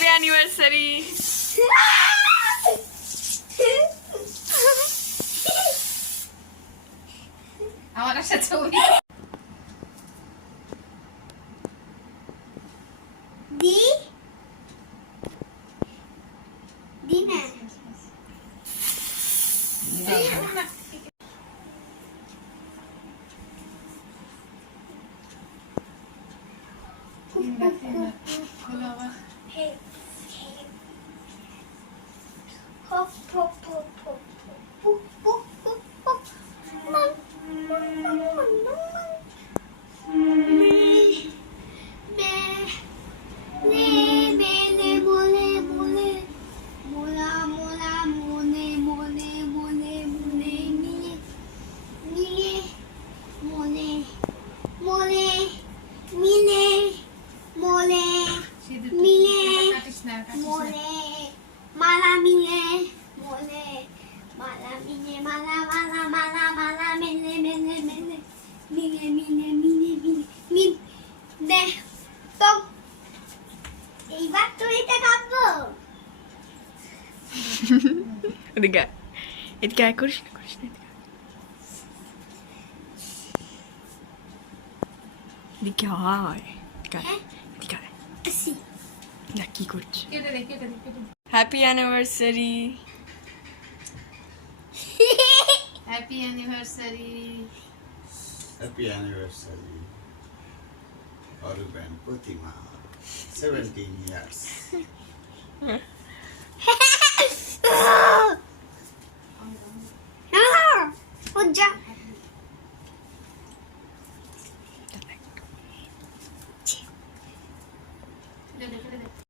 Happy anniversary. আমার একটা ছবি দি দি না হপ হপ হপ হপ পুক পুক পুক পুক মন মন মন মন মন মে মে নে মে নে মোলে মোলে মোলা মোলা মোনে মোনে মোনে মোনে মিলে মিলে মোলে মোলে মিলে মোলে মিলে মোলে মালা মিলে মোলে মালা মিলে মালা মালা মালা মালা মিলে মিলে মিলে মিলে মিলে মিলে মিলে মিল দে তো এইবার তো এটা কাঁদবো এদিকে এদিকে আয়, করিস না করিস না, এদিকে আয়, এদিকে আয়, এদিকে আয়। আসি না কি করছিস? কেটে দে কেটে দে কেটে দে happy anniversary. Happy anniversary Happy anniversary, Arup and Pratima, 17 years. পূজা দে দে